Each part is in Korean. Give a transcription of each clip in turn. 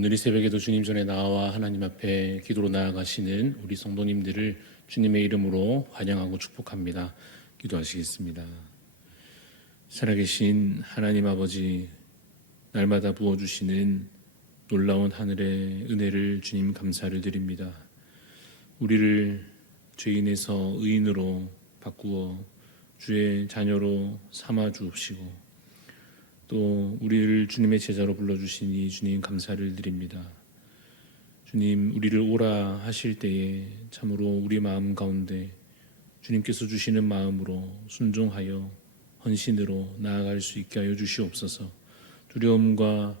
오늘 이 새벽에도 주님 전에 나와 하나님 앞에 기도로 나아가시는 우리 성도님들을 주님의 이름으로 환영하고 축복합니다. 기도하시겠습니다. 살아계신 하나님 아버지, 날마다 부어주시는 놀라운 하늘의 은혜를 주님 감사를 드립니다. 우리를 죄인에서 의인으로 바꾸어 주의 자녀로 삼아 주옵시고 또 우리를 주님의 제자로 불러주시니 주님 감사를 드립니다. 주님, 우리를 오라 하실 때에 참으로 우리 마음 가운데 주님께서 주시는 마음으로 순종하여 헌신으로 나아갈 수 있게 하여 주시옵소서. 두려움과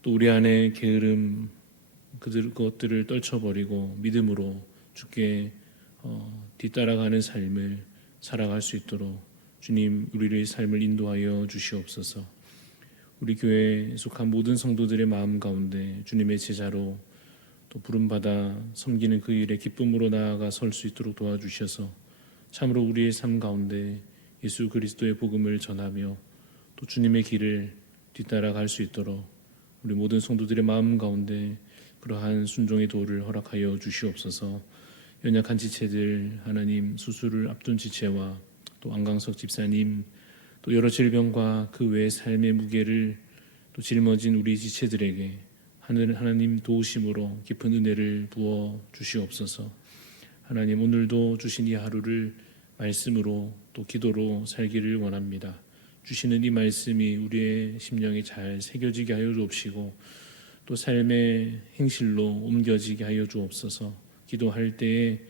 또 우리 안에 게으름 그것들을 떨쳐버리고 믿음으로 주께 뒤따라가는 삶을 살아갈 수 있도록 주님, 우리의 삶을 인도하여 주시옵소서. 우리 교회에 속한 모든 성도들의 마음 가운데 주님의 제자로 또 부름받아 섬기는 그 일에 기쁨으로 나아가 설 수 있도록 도와주셔서 참으로 우리의 삶 가운데 예수 그리스도의 복음을 전하며 또 주님의 길을 뒤따라 갈 수 있도록 우리 모든 성도들의 마음 가운데 그러한 순종의 도를 허락하여 주시옵소서. 연약한 지체들, 하나님 수술을 앞둔 지체와 또 안강석 집사님, 또 여러 질병과 그 외의 삶의 무게를 또 짊어진 우리 지체들에게 하나님 도우심으로 깊은 은혜를 부어 주시옵소서. 하나님, 오늘도 주신 이 하루를 말씀으로 또 기도로 살기를 원합니다. 주시는 이 말씀이 우리의 심령에 잘 새겨지게 하여 주옵시고 또 삶의 행실로 옮겨지게 하여 주옵소서. 기도할 때에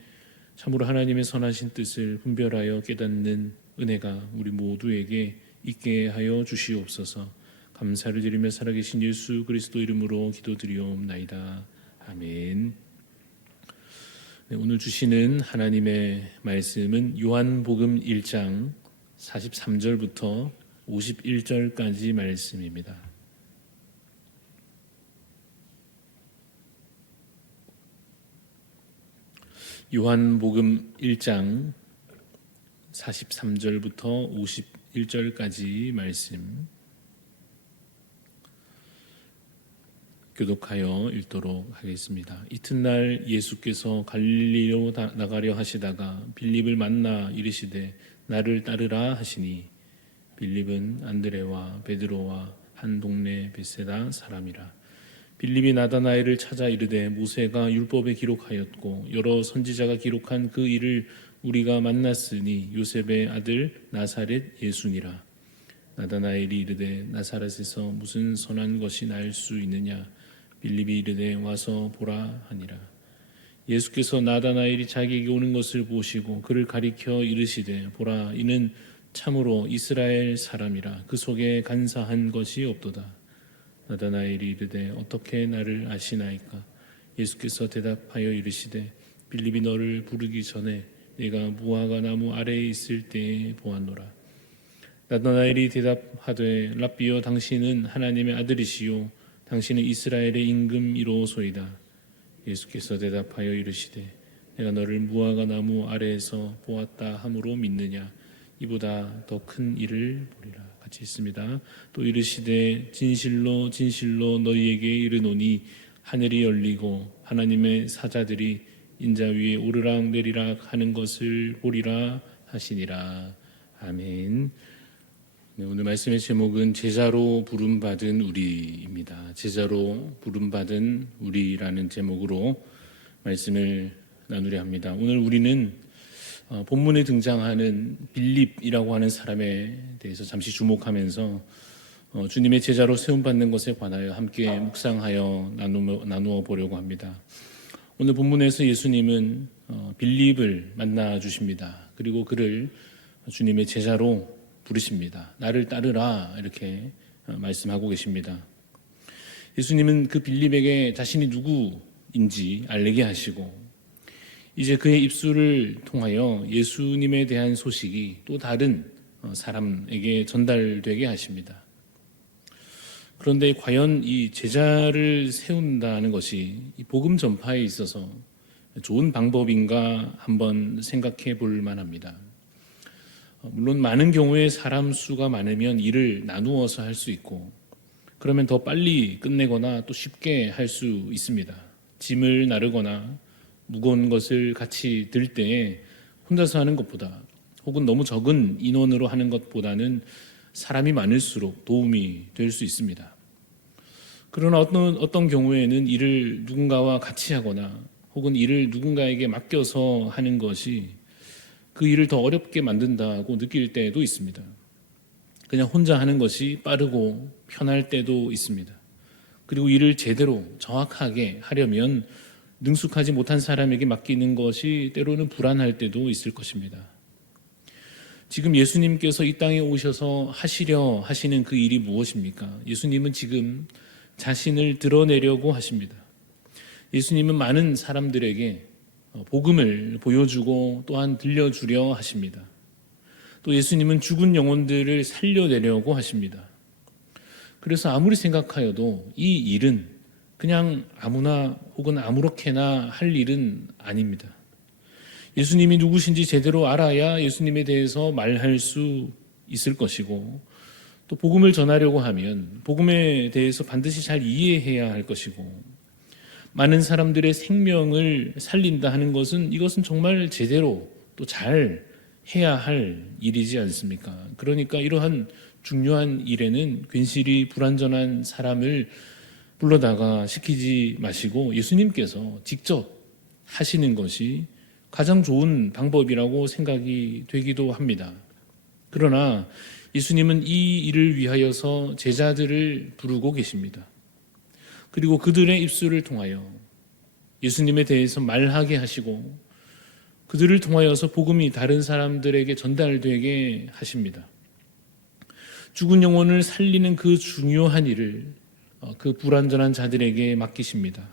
참으로 하나님의 선하신 뜻을 분별하여 깨닫는 은혜가 우리 모두에게 있게 하여 주시옵소서. 감사를 드리며 살아계신 예수 그리스도 이름으로 기도드리옵나이다. 아멘. 네, 오늘 주시는 하나님의 말씀은 요한복음 1장 43절부터 51절까지 말씀입니다. 요한복음 1장 43절부터 51절까지 말씀 교독하여 읽도록 하겠습니다. 이튿날 예수께서 갈릴리로 나가려 하시다가 빌립을 만나 이르시되 나를 따르라 하시니 빌립은 안드레와 베드로와 한 동네 벳세다 사람이라. 빌립이 나다나엘을 찾아 이르되 모세가 율법에 기록하였고 여러 선지자가 기록한 그 일을 우리가 만났으니 요셉의 아들 나사렛 예수니라. 나다나엘이 이르되 나사렛에서 무슨 선한 것이 날 수 있느냐. 빌립이 이르되 와서 보라 하니라. 예수께서 나다나엘이 자기에게 오는 것을 보시고 그를 가리켜 이르시되 보라, 이는 참으로 이스라엘 사람이라. 그 속에 간사한 것이 없도다. 나다나엘이 이르되 어떻게 나를 아시나이까. 예수께서 대답하여 이르시되 빌립이 너를 부르기 전에 내가 무화과 나무 아래에 있을 때에 보았노라. 나다나엘이 대답하되 랍비여, 당신은 하나님의 아들이시요 당신은 이스라엘의 임금이로소이다. 예수께서 대답하여 이르시되 내가 너를 무화과 나무 아래에서 보았다 함으로 믿느냐. 이보다 더 큰 일을 보리라. 같이 있습니다. 또 이르시되 진실로 진실로 너희에게 이르노니 하늘이 열리고 하나님의 사자들이 인자 위에 오르락 내리락 하는 것을 보리라 하시니라. 아멘. 네, 오늘 말씀의 제목은 제자로 부름받은 우리입니다. 제자로 부름받은 우리라는 제목으로 말씀을 나누려 합니다. 오늘 우리는 본문에 등장하는 빌립이라고 하는 사람에 대해서 잠시 주목하면서 주님의 제자로 세움받는 것에 관하여 함께 묵상하여 나누어 보려고 합니다. 오늘 본문에서 예수님은 빌립을 만나 주십니다. 그리고 그를 주님의 제자로 부르십니다. 나를 따르라, 이렇게 말씀하고 계십니다. 예수님은 그 빌립에게 자신이 누구인지 알게 하시고 이제 그의 입술을 통하여 예수님에 대한 소식이 또 다른 사람에게 전달되게 하십니다. 그런데 과연 이 제자를 세운다는 것이 이 복음 전파에 있어서 좋은 방법인가 한번 생각해 볼 만합니다. 물론 많은 경우에 사람 수가 많으면 일을 나누어서 할 수 있고 그러면 더 빨리 끝내거나 또 쉽게 할 수 있습니다. 짐을 나르거나 무거운 것을 같이 들 때에 혼자서 하는 것보다 혹은 너무 적은 인원으로 하는 것보다는 사람이 많을수록 도움이 될 수 있습니다. 그러나 어떤 경우에는 일을 누군가와 같이 하거나 혹은 일을 누군가에게 맡겨서 하는 것이 그 일을 더 어렵게 만든다고 느낄 때도 있습니다. 그냥 혼자 하는 것이 빠르고 편할 때도 있습니다. 그리고 일을 제대로 정확하게 하려면 능숙하지 못한 사람에게 맡기는 것이 때로는 불안할 때도 있을 것입니다. 지금 예수님께서 이 땅에 오셔서 하시려 하시는 그 일이 무엇입니까? 예수님은 지금 자신을 드러내려고 하십니다. 예수님은 많은 사람들에게 복음을 보여주고 또한 들려주려 하십니다. 또 예수님은 죽은 영혼들을 살려내려고 하십니다. 그래서 아무리 생각하여도 이 일은 그냥 아무나 혹은 아무렇게나 할 일은 아닙니다. 예수님이 누구신지 제대로 알아야 예수님에 대해서 말할 수 있을 것이고, 또 복음을 전하려고 하면 복음에 대해서 반드시 잘 이해해야 할 것이고, 많은 사람들의 생명을 살린다 하는 것은 이것은 정말 제대로 또 잘 해야 할 일이지 않습니까? 그러니까 이러한 중요한 일에는 괜시리 불완전한 사람을 불러다가 시키지 마시고 예수님께서 직접 하시는 것이 가장 좋은 방법이라고 생각이 되기도 합니다. 그러나 예수님은 이 일을 위하여서 제자들을 부르고 계십니다. 그리고 그들의 입술을 통하여 예수님에 대해서 말하게 하시고 그들을 통하여서 복음이 다른 사람들에게 전달되게 하십니다. 죽은 영혼을 살리는 그 중요한 일을 그 불완전한 자들에게 맡기십니다.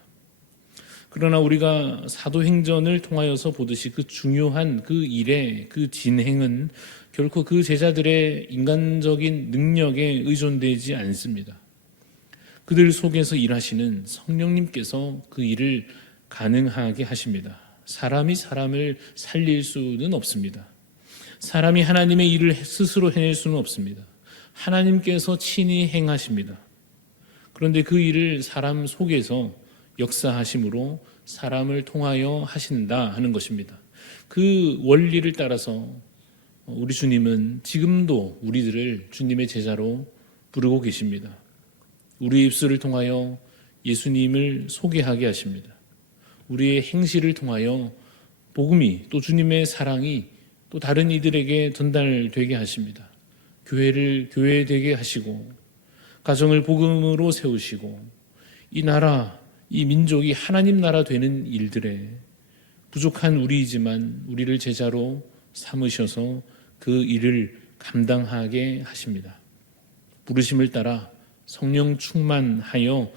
그러나 우리가 사도행전을 통하여서 보듯이 그 중요한 그 일의 그 진행은 결코 그 제자들의 인간적인 능력에 의존되지 않습니다. 그들 속에서 일하시는 성령님께서 그 일을 가능하게 하십니다. 사람이 사람을 살릴 수는 없습니다. 사람이 하나님의 일을 스스로 해낼 수는 없습니다. 하나님께서 친히 행하십니다. 그런데 그 일을 사람 속에서 역사하심으로 사람을 통하여 하신다 하는 것입니다. 그 원리를 따라서 우리 주님은 지금도 우리들을 주님의 제자로 부르고 계십니다. 우리 입술을 통하여 예수님을 소개하게 하십니다. 우리의 행실을 통하여 복음이 또 주님의 사랑이 또 다른 이들에게 전달되게 하십니다. 교회를 교회되게 하시고 가정을 복음으로 세우시고 이 나라, 이 민족이 하나님 나라 되는 일들에 부족한 우리이지만 우리를 제자로 삼으셔서 그 일을 감당하게 하십니다. 부르심을 따라 성령 충만하여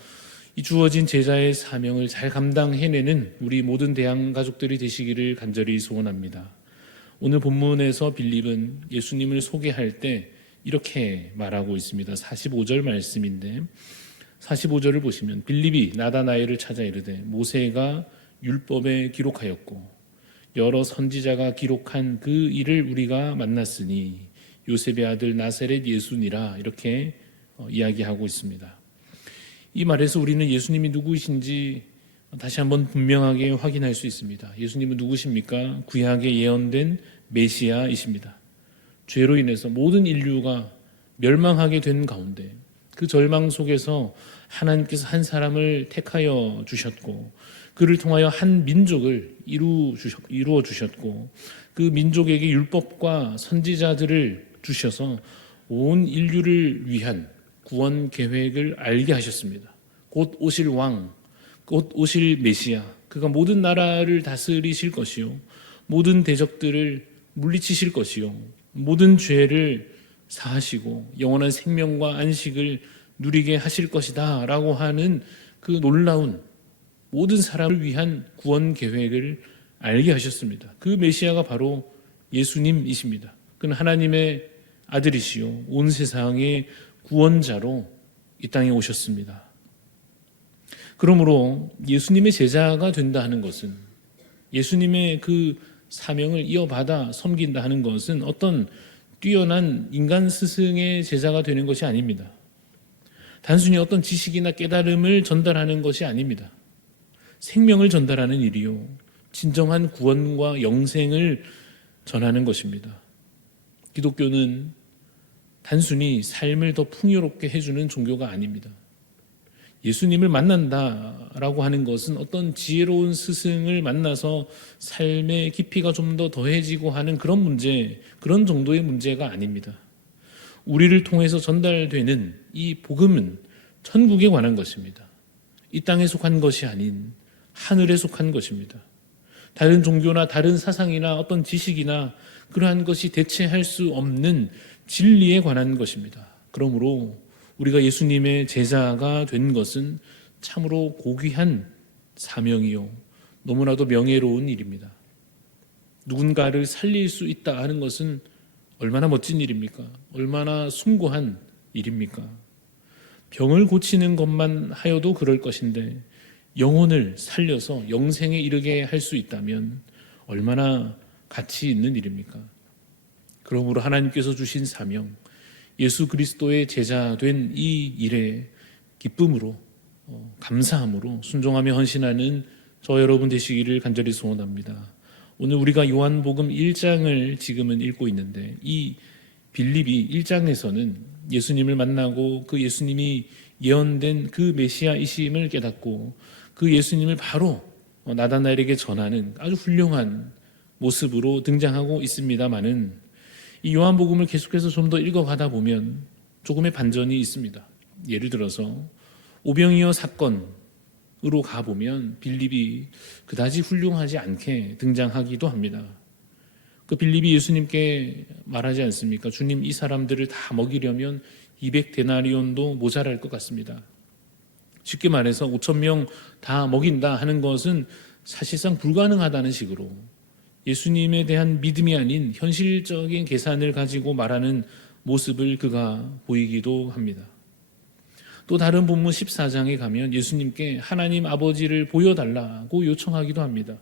이 주어진 제자의 사명을 잘 감당해내는 우리 모든 대양 가족들이 되시기를 간절히 소원합니다. 오늘 본문에서 빌립은 예수님을 소개할 때 이렇게 말하고 있습니다. 45절 말씀인데 45절을 보시면 빌립이 나다나엘을 찾아 이르되 모세가 율법에 기록하였고 여러 선지자가 기록한 그 일을 우리가 만났으니 요셉의 아들 나사렛 예수니라 이렇게 이야기하고 있습니다. 이 말에서 우리는 예수님이 누구이신지 다시 한번 분명하게 확인할 수 있습니다. 예수님은 누구십니까? 구약에 예언된 메시아이십니다. 죄로 인해서 모든 인류가 멸망하게 된 가운데 그 절망 속에서 하나님께서 한 사람을 택하여 주셨고 그를 통하여 한 민족을 이루어 주셨고 그 민족에게 율법과 선지자들을 주셔서 온 인류를 위한 구원 계획을 알게 하셨습니다. 곧 오실 왕, 곧 오실 메시아, 그가 모든 나라를 다스리실 것이요 모든 대적들을 물리치실 것이요 모든 죄를 사하시고 영원한 생명과 안식을 누리게 하실 것이다 라고 하는 그 놀라운 모든 사람을 위한 구원 계획을 알게 하셨습니다. 그 메시아가 바로 예수님이십니다. 그는 하나님의 아들이시요 온 세상의 구원자로 이 땅에 오셨습니다. 그러므로 예수님의 제자가 된다 하는 것은 예수님의 그 사명을 이어받아 섬긴다 하는 것은 어떤 뛰어난 인간 스승의 제자가 되는 것이 아닙니다. 단순히 어떤 지식이나 깨달음을 전달하는 것이 아닙니다. 생명을 전달하는 일이요, 진정한 구원과 영생을 전하는 것입니다. 기독교는 단순히 삶을 더 풍요롭게 해주는 종교가 아닙니다. 예수님을 만난다라고 하는 것은 어떤 지혜로운 스승을 만나서 삶의 깊이가 좀 더 더해지고 하는 그런 문제, 그런 정도의 문제가 아닙니다. 우리를 통해서 전달되는 이 복음은 천국에 관한 것입니다. 이 땅에 속한 것이 아닌 하늘에 속한 것입니다. 다른 종교나 다른 사상이나 어떤 지식이나 그러한 것이 대체할 수 없는 진리에 관한 것입니다. 그러므로 우리가 예수님의 제자가 된 것은 참으로 고귀한 사명이요, 너무나도 명예로운 일입니다. 누군가를 살릴 수 있다 하는 것은 얼마나 멋진 일입니까? 얼마나 숭고한 일입니까? 병을 고치는 것만 하여도 그럴 것인데 영혼을 살려서 영생에 이르게 할 수 있다면 얼마나 가치 있는 일입니까? 그러므로 하나님께서 주신 사명, 예수 그리스도의 제자 된 이 일에 기쁨으로, 감사함으로 순종하며 헌신하는 저 여러분 되시기를 간절히 소원합니다. 오늘 우리가 요한복음 1장을 지금은 읽고 있는데, 이 빌립이 1장에서는 예수님을 만나고 그 예수님이 예언된 그 메시아이심을 깨닫고 그 예수님을 바로 나다나엘에게 전하는 아주 훌륭한 모습으로 등장하고 있습니다마는, 이 요한복음을 계속해서 좀 더 읽어가다 보면 조금의 반전이 있습니다. 예를 들어서 오병이어 사건으로 가보면 빌립이 그다지 훌륭하지 않게 등장하기도 합니다. 그 빌립이 예수님께 말하지 않습니까? 주님, 이 사람들을 다 먹이려면 200데나리온도 모자랄 것 같습니다. 쉽게 말해서 5,000명 다 먹인다 하는 것은 사실상 불가능하다는 식으로 예수님에 대한 믿음이 아닌 현실적인 계산을 가지고 말하는 모습을 그가 보이기도 합니다. 또 다른 본문 14장에 가면 예수님께 하나님 아버지를 보여달라고 요청하기도 합니다.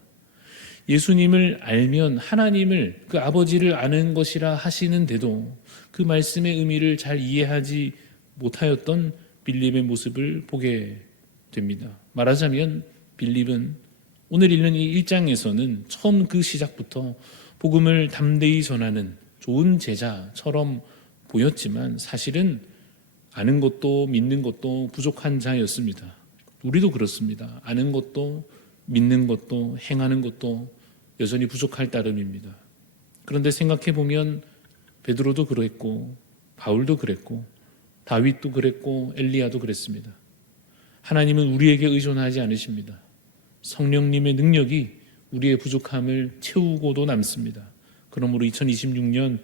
예수님을 알면 하나님을, 그 아버지를 아는 것이라 하시는데도 그 말씀의 의미를 잘 이해하지 못하였던 빌립의 모습을 보게 됩니다. 말하자면 빌립은 오늘 읽는 이 1장에서는 처음 그 시작부터 복음을 담대히 전하는 좋은 제자처럼 보였지만 사실은 아는 것도 믿는 것도 부족한 자였습니다. 우리도 그렇습니다. 아는 것도 믿는 것도 행하는 것도 여전히 부족할 따름입니다. 그런데 생각해보면 베드로도 그랬고 바울도 그랬고 다윗도 그랬고 엘리야도 그랬습니다. 하나님은 우리에게 의존하지 않으십니다. 성령님의 능력이 우리의 부족함을 채우고도 남습니다. 그러므로 2026년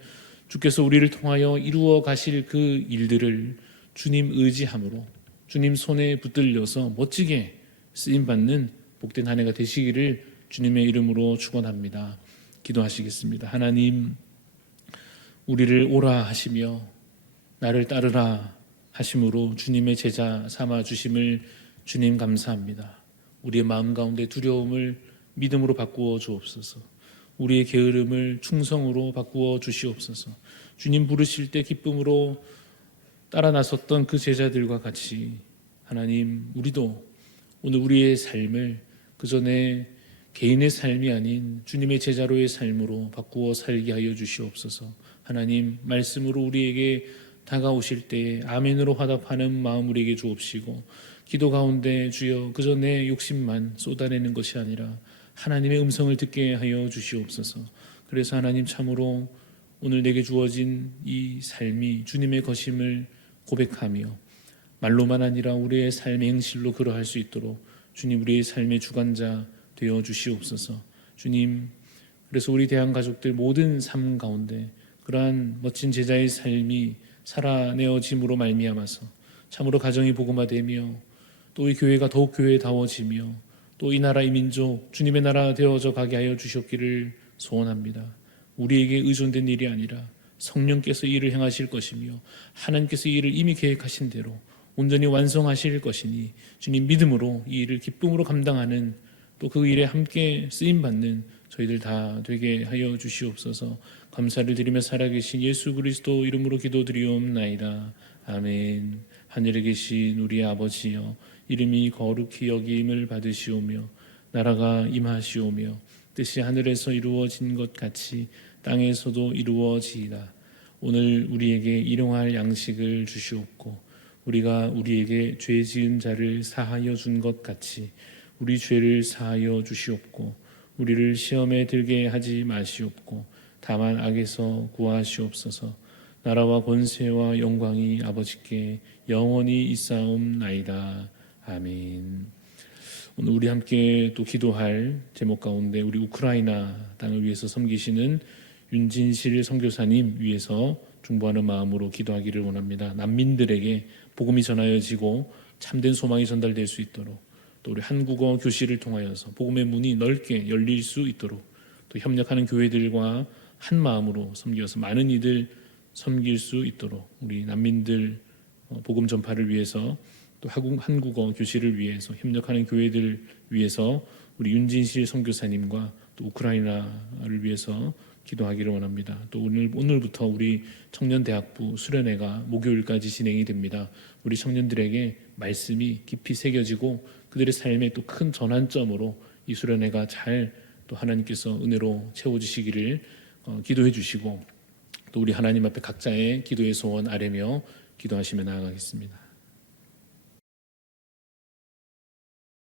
주께서 우리를 통하여 이루어 가실 그 일들을 주님 의지함으로 주님 손에 붙들려서 멋지게 쓰임받는 복된 한 해가 되시기를 주님의 이름으로 축원합니다. 기도하시겠습니다. 하나님, 우리를 오라 하시며 나를 따르라 하심으로 주님의 제자 삼아 주심을 주님 감사합니다. 우리의 마음 가운데 두려움을 믿음으로 바꾸어 주옵소서. 우리의 게으름을 충성으로 바꾸어 주시옵소서. 주님 부르실 때 기쁨으로 따라 나섰던 그 제자들과 같이 하나님, 우리도 오늘 우리의 삶을 그 전에 개인의 삶이 아닌 주님의 제자로의 삶으로 바꾸어 살게 하여 주시옵소서. 하나님, 말씀으로 우리에게 다가오실 때에 아멘으로 화답하는 마음 우리에게 주옵시고, 기도 가운데 주여 그 전에 욕심만 쏟아내는 것이 아니라 하나님의 음성을 듣게 하여 주시옵소서. 그래서 하나님, 참으로 오늘 내게 주어진 이 삶이 주님의 것임을 고백하며 말로만 아니라 우리의 삶의 행실로 그러할 수 있도록 주님, 우리의 삶의 주관자 되어 주시옵소서. 주님, 그래서 우리 대한 가족들 모든 삶 가운데 그러한 멋진 제자의 삶이 살아내어짐으로 말미암아서 참으로 가정이 복음화되며 또 이 교회가 더욱 교회다워지며 또 이 나라, 이 민족 주님의 나라 되어져 가게 하여 주셨기를 소원합니다. 우리에게 의존된 일이 아니라 성령께서 이 일을 행하실 것이며 하나님께서 이 일을 이미 계획하신 대로 온전히 완성하실 것이니 주님 믿음으로 이 일을 기쁨으로 감당하는, 또 그 일에 함께 쓰임받는 저희들 다 되게 하여 주시옵소서. 감사를 드리며 살아계신 예수 그리스도 이름으로 기도드리옵나이다. 아멘. 하늘에 계신 우리의 아버지여, 이름이 거룩히 여김을 받으시오며 나라가 임하시오며 뜻이 하늘에서 이루어진 것 같이 땅에서도 이루어지이다. 오늘 우리에게 일용할 양식을 주시옵고 우리가 우리에게 죄 지은 자를 사하여 준 것 같이 우리 죄를 사하여 주시옵고 우리를 시험에 들게 하지 마시옵고 다만 악에서 구하시옵소서. 나라와 권세와 영광이 아버지께 영원히 있사옵나이다. 아멘. 오늘 우리 함께 또 기도할 제목 가운데 우리 우크라이나 땅을 위해서 섬기시는 윤진실 선교사님 위해서 중보하는 마음으로 기도하기를 원합니다. 난민들에게 복음이 전하여지고 참된 소망이 전달될 수 있도록, 또 우리 한국어 교실을 통하여서 복음의 문이 넓게 열릴 수 있도록, 또 협력하는 교회들과 한 마음으로 섬겨서 많은 이들 섬길 수 있도록 우리 난민들 복음 전파를 위해서, 또 한국어 교실을 위해서 협력하는 교회들 위해서 우리 윤진실 선교사님과 또 우크라이나를 위해서 기도하기를 원합니다. 또 오늘부터 우리 청년대학부 수련회가 목요일까지 진행이 됩니다. 우리 청년들에게 말씀이 깊이 새겨지고 그들의 삶의 또 큰 전환점으로 이 수련회가 잘 또 하나님께서 은혜로 채워주시기를 기도해 주시고, 또 우리 하나님 앞에 각자의 기도의 소원 아뢰며 기도하시며 나아가겠습니다.